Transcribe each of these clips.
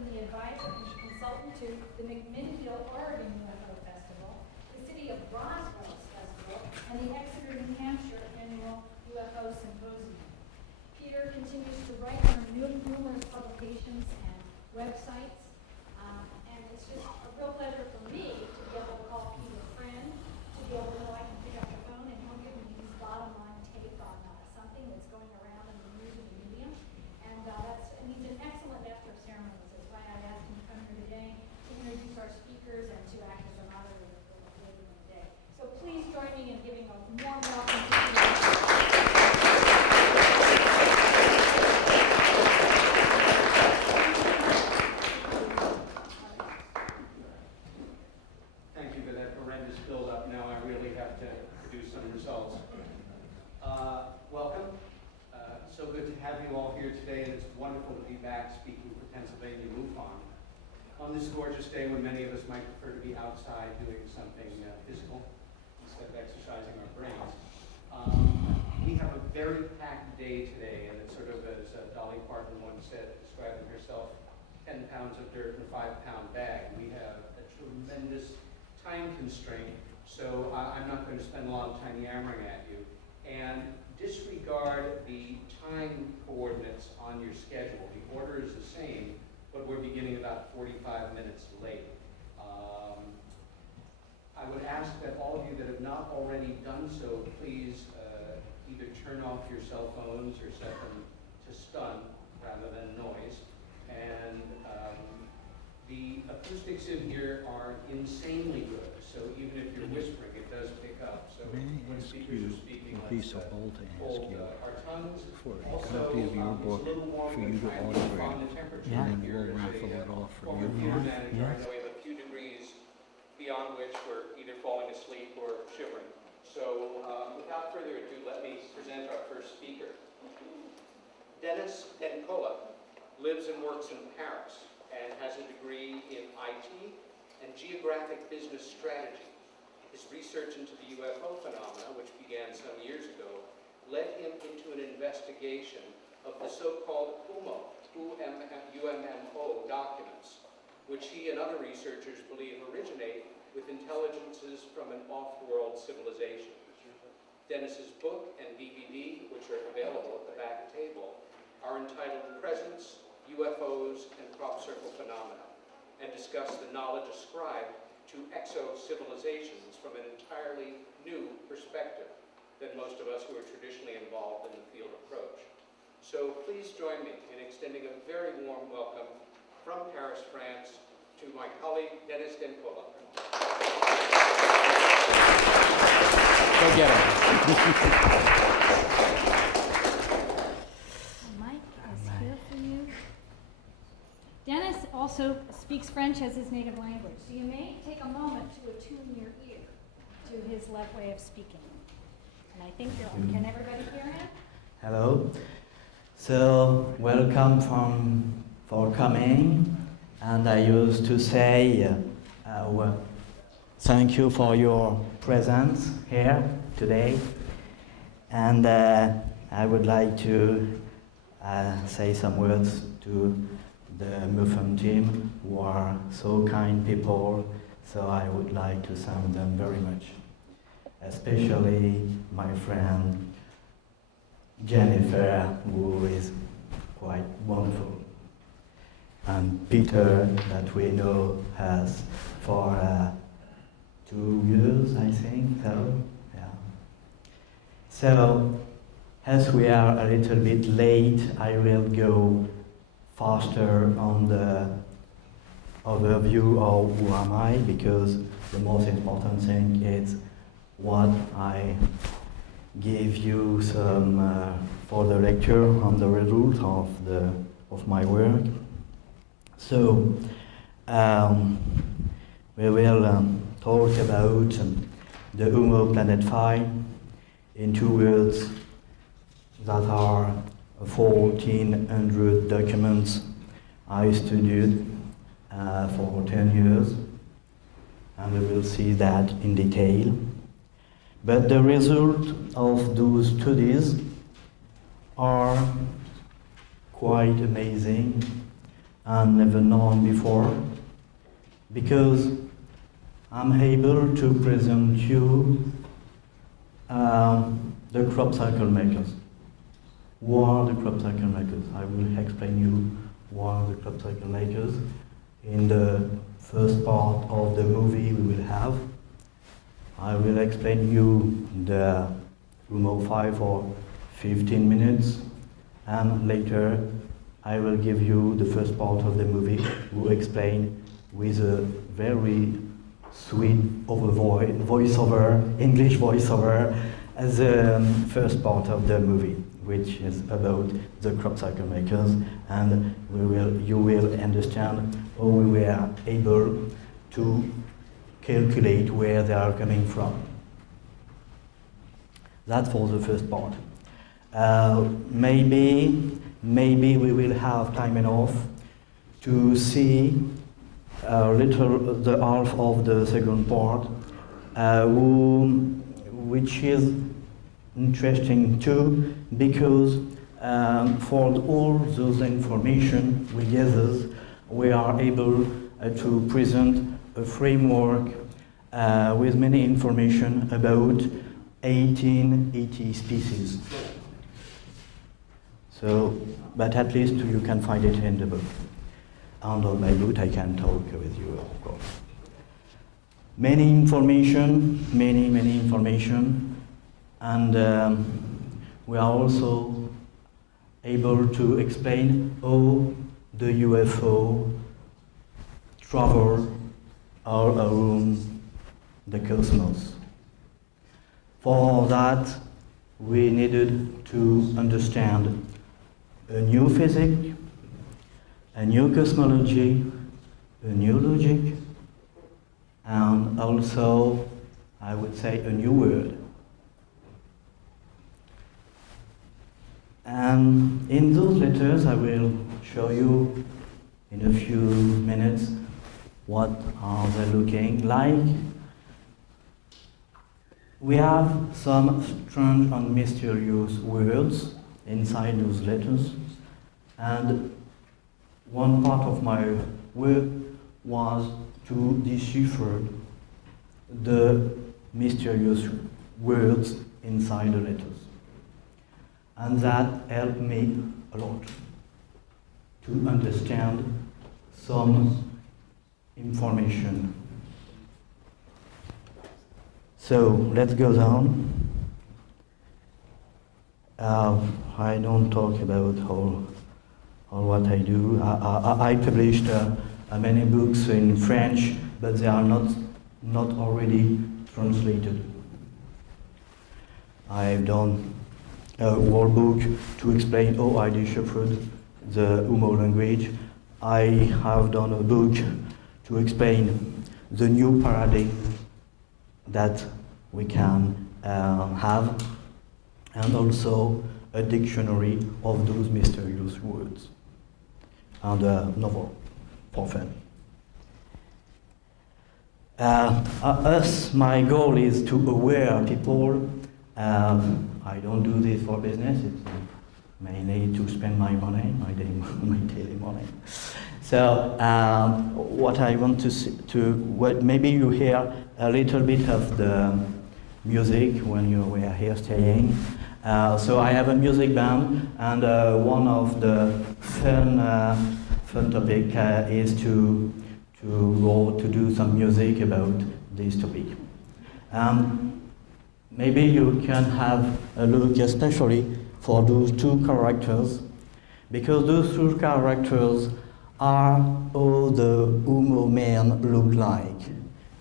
been the advisor and consultant to the McMinnville, Oregon UFO Festival, the City of Roswell's Festival, and the Exeter, New Hampshire annual UFO Symposium. Peter continues to write for numerous publications and websites, and it's just a real pleasure for me to be able to call Peter a friend, to be able to know I can pick up the phone and he'll give me his bottom line take on something that's going around in the news and the media. And he's an excellent master of ceremonies. That's why I asked him to come here today to introduce our speakers and to act as a moderator for the later in the day. So please join me in giving a warm welcome to Peter. Thank you for that horrendous build-up. Now I really have to produce some results. Welcome. So good to have you all here today, and it's wonderful to be back speaking for Pennsylvania MUFON on this gorgeous day when many of us might prefer to be outside doing something physical instead of exercising our brains. We have a very packed day today, and it's sort of as Dolly Parton once said, describing herself, 10 pounds of dirt in a 5-pound bag. We have a tremendous time constraint, so I'm not going to spend a lot of time yammering at you. And disregard the time coordinates on your schedule. The order is the same, but we're beginning about 45 minutes late. I would ask that all of you that have not already done so, please either turn off your cell phones or set them to stun rather than noise. And the acoustics in here are insanely good, so even if you're whispering, it does pick up. So when speakers are speaking, be so bold to ask you our tongues. for a Also, copy of your book it's a little warm for you to try and keep on autograph, the temperature and then here. we'll raffle it off for Former you. theater manager, I Yes. know we have a few degrees beyond which we're either falling asleep or shivering. So without further ado, let me present our first speaker. Dennis Denkola lives and works in Paris and has a degree in IT and geographic business strategy. His research into the UFO phenomena, which began some years ago, led him into an investigation of the so-called UMMO documents, which he and other researchers believe originate with intelligences from an off-world civilization. Dennis's book and DVD, which are available at the back table, are entitled Presence, UFOs, and Crop Circle Phenomena, and discuss the knowledge ascribed to Exo-Civilizations from an entirely new perspective than most of us who are traditionally involved in the field approach. So please join me in extending a very warm welcome from Paris, France, to my colleague, Dennis Denkola. Go get it. Mike is here for you. Dennis also speaks French as his native language, so you may take a moment to attune your ear to his left way of speaking. And I think can everybody hear him? Hello. So welcome for coming, and I used to say thank you for your presence here today, and I would like to say some words to the MUFON team, who are so kind people, so I would like to thank them very much. Especially my friend Jennifer, who is quite wonderful, and Peter, that we know has for 2 years, I think, so, yeah. So, as we are a little bit late, I will go faster on the overview of who am I, because the most important thing is what I give you some for the lecture on the result of my work. So we will talk about the UMMO Planet 5 in 2 words that are 1,400 documents I studied for 10 years, and we will see that in detail. But the result of those studies are quite amazing, and never known before, because I'm able to present you the crop cycle makers. Who are the crop cycle makers? I will explain you who are the crop cycle makers in the first part of the movie we will have. I will explain you the UMMO 5 for 15 minutes, and later I will give you the first part of the movie, who explain with a very sweet voiceover, English voiceover, as the first part of the movie, which is about the crop cycle makers, and you will understand how we were able to calculate where they are coming from. That's for the first part. Maybe we will have time enough to see the half of the second part, which is interesting too, because for all those information we gather, we are able to present a framework with many information about 1880 species. So, but at least you can find it in the book. And on my book I can talk with you, of course. Many information, many information, and we are also able to explain how the UFO travel all around the cosmos. For that, we needed to understand a new physics, a new cosmology, a new logic, and also, I would say, a new word. And in those letters, I will show you in a few minutes what are they looking like. We have some strange and mysterious words inside those letters, and one part of my work was to decipher the mysterious words inside the letters. And that helped me a lot to understand some information. So let's go down. I don't talk about all what I do. I published many books in French, but they are not already translated. I've done a whole book to explain how I deciphered the UMMO language. I have done a book to explain the new paradigm that we can have, and also a dictionary of those mysterious words, and a novel for fun. My goal is to aware people. I don't do this for business, it's mainly to spend my money, my daily money. So what I want maybe you hear a little bit of the music when you were here staying. So I have a music band, and one of the fun topic is to go to do some music about this topic. Maybe you can have a look, especially for those two characters, because those two characters are how the UMMO men look like.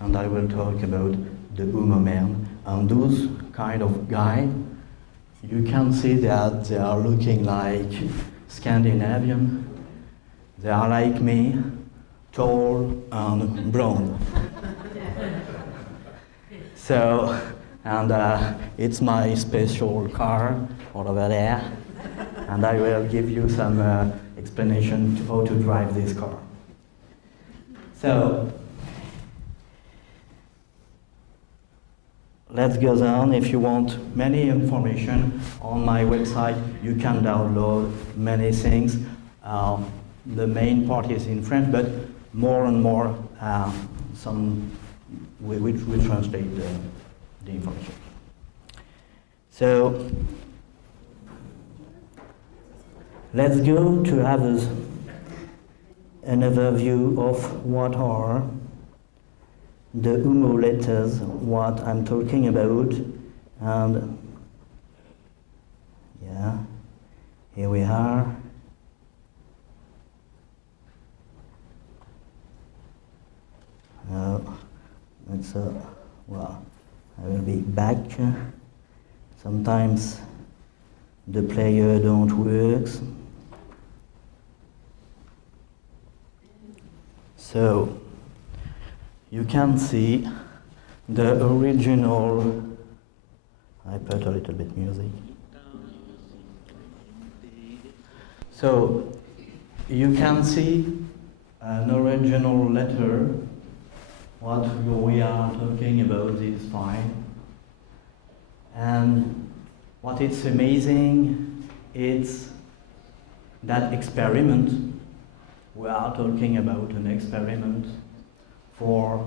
And I will talk about the UMMO men. And those kind of guys, you can see that they are looking like Scandinavian. They are like me, tall and brown. So, and it's my special car all over there, and I will give you some explanation to how to drive this car. So, let's go down. If you want many information on my website, you can download many things. the main part is in French, but more and more we translate the information. So let's go to have another view of what are the UMMO letters, what I'm talking about, and yeah, here we are. It's well, I will be back. Sometimes the player don't work. So you can see the original. I put a little bit music. So you can see an original letter. What we are talking about is fine. And what is amazing, it's that experiment. We are talking about an experiment for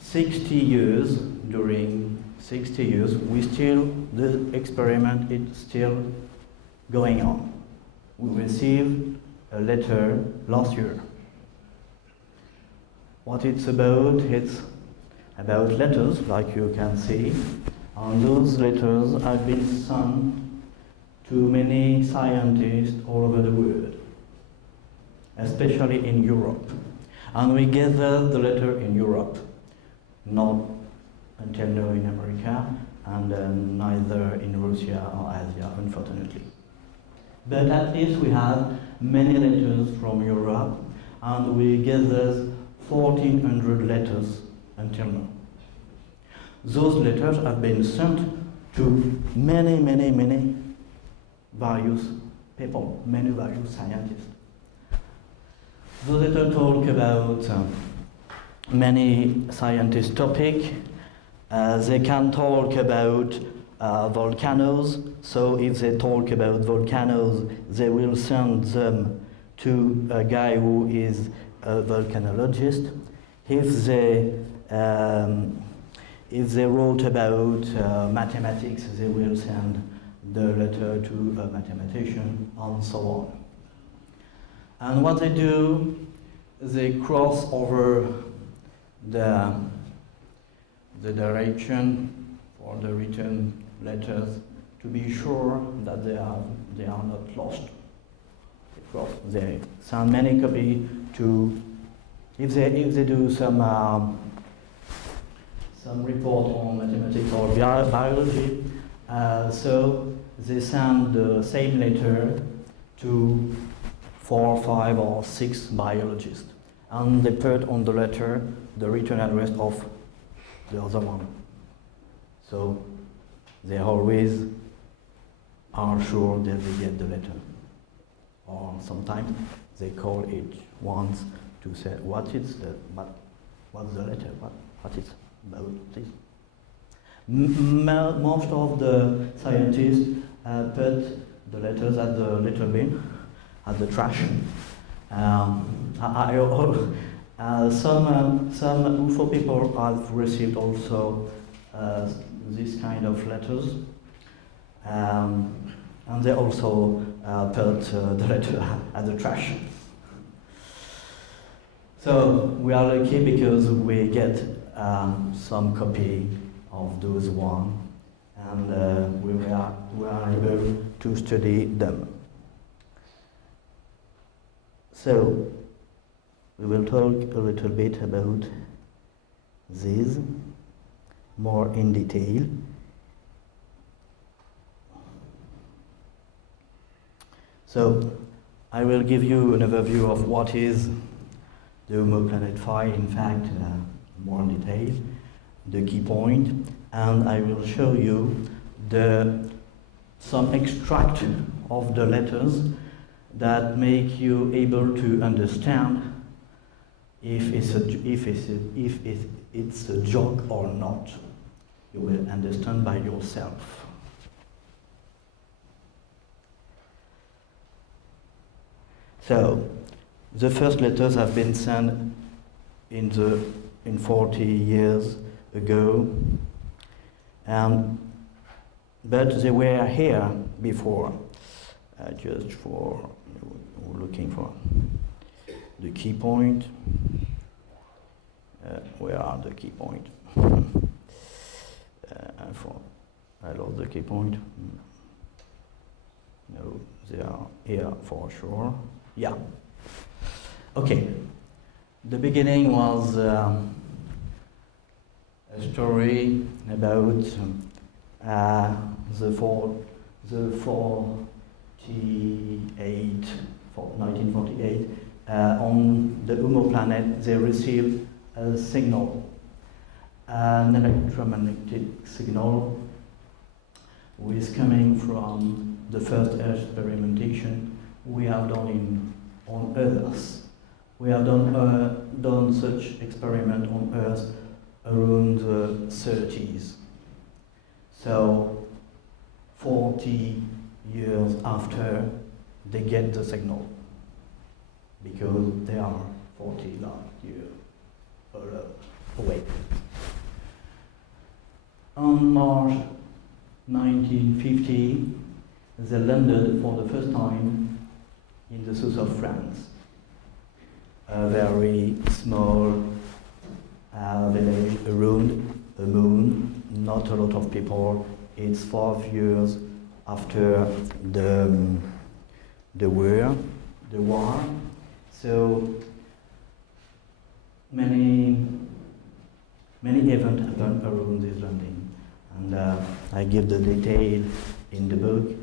60 years. During 60 years, the experiment is still going on. We received a letter last year. What it's about letters, like you can see, and those letters have been sent to many scientists all over the world, especially in Europe. And we gathered the letter in Europe, not until now in America, and neither in Russia or Asia, unfortunately. But at least we have many letters from Europe, and we gathered 1,400 letters until now. Those letters have been sent to many various people, many various scientists. Those letters talk about many scientist topics. They can talk about volcanoes, so if they talk about volcanoes, they will send them to a guy who is a volcanologist. If they wrote about mathematics, they will send the letter to a mathematician, and so on. And what they do, they cross over the direction for the written letters to be sure that they are not lost. They send many copies to, if they do some report on mathematics or biology, so they send the same letter to 4, 5, or 6 biologists, and they put on the letter the return address of the other one. So they always are sure that they get the letter. Or sometimes they call each once to say what's the letter, what is about this. Most of the scientists put the letters at the litter bin, at the trash. Some UFO people have received also this kind of letters, and they also put the letter at the trash. So we are lucky because we get some copy of those one, and we are able to study them. So we will talk a little bit about these more in detail. So I will give you an overview of what is the UMMO Planet 5, in fact, more in detail, the key point, and I will show you some extract of the letters that make you able to understand if it's a joke or not. You will understand by yourself. So, the first letters have been sent in 40 years ago, but they were here before, just for looking for the key point. Where are the key point? I lost the key point. No, they are here for sure. Yeah. Okay. The beginning was a story about the 1948, on the UMMO planet, they received a signal, an electromagnetic signal, which is coming from the first experimentation we have done on Earth. We have done such experiment on Earth around the 30s. So 40 years after they get the signal, because they are 40 light years away. On March 1950, they landed for the first time in the south of France. A very small village around the moon, not a lot of people. It's 5 years after the war. So many events happen around this landing, and I give the detail in the book.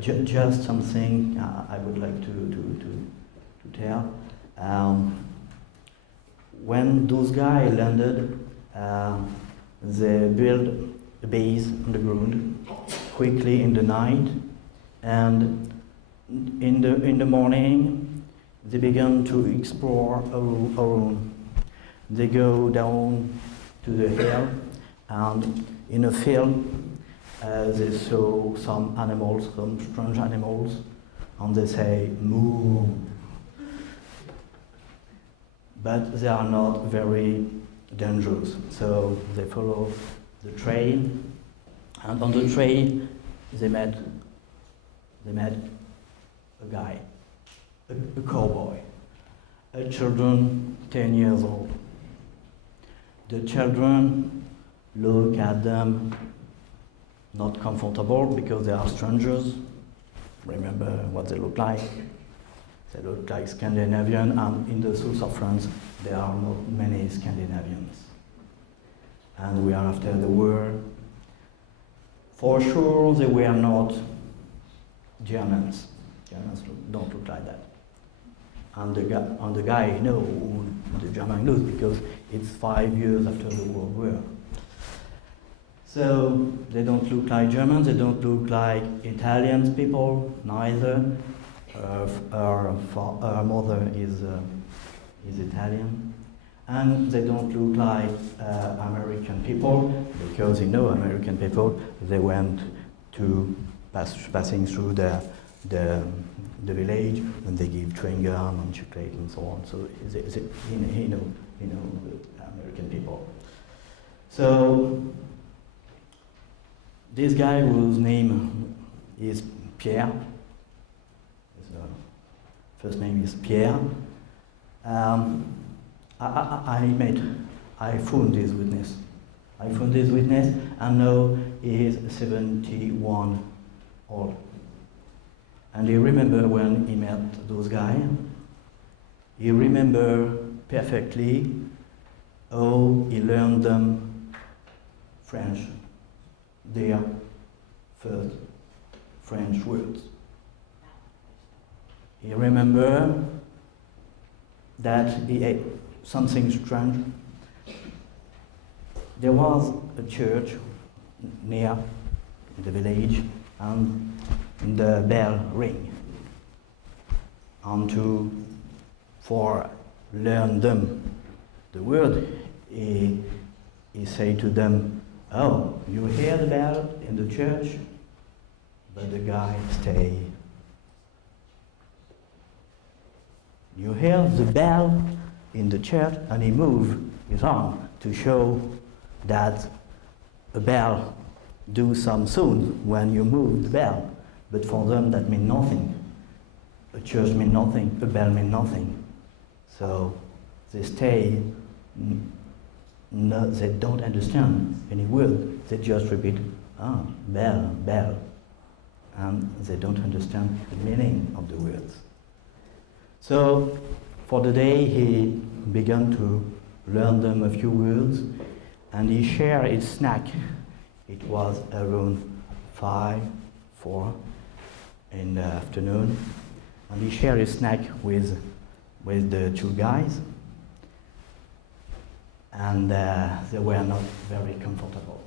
Just something I would like to tell. When those guys landed, they built a base on the ground quickly in the night, and in the morning they began to explore around. They go down to the hill, and in a field they saw some animals, some strange animals, and they say moo. But they are not very dangerous, so they follow the trail, and on the trail they met a guy, a cowboy, a children 10 years old. The children look at them not comfortable because they are strangers. Remember what they look like? They look like Scandinavian, and in the south of France there are not many Scandinavians. And we are after the war. For sure they were not Germans. Germans don't look like that. And the guy knows, the German knows, because it's 5 years after the World War. So they don't look like Germans, they don't look like Italian people, neither. Her mother is Italian. And they don't look like American people, because American people, they went to passing through the village, and they give chewing gum and chocolate and so on. So he know the American people. So this guy whose name is Pierre, his first name is Pierre. I found this witness. And now he is 71 old. And he remember when he met those guys. He remember perfectly how he learned them French, their first French words. He remember that he ate something strange. There was a church near the village, and the bell ring. And for learn them the word, he say to them, "Oh, you hear the bell in the church?" But the guy stay You hear the bell in the church, and he moved his arm to show that a bell do some sound when you move the bell. But for them, that means nothing. A church means nothing, a bell means nothing. So they stay, no, they don't understand any word. They just repeat, bell, bell. And they don't understand the meaning of the words. So for the day, he began to learn them a few words, and he shared his snack. It was around 4 in the afternoon, and he shared his snack with the two guys, and they were not very comfortable.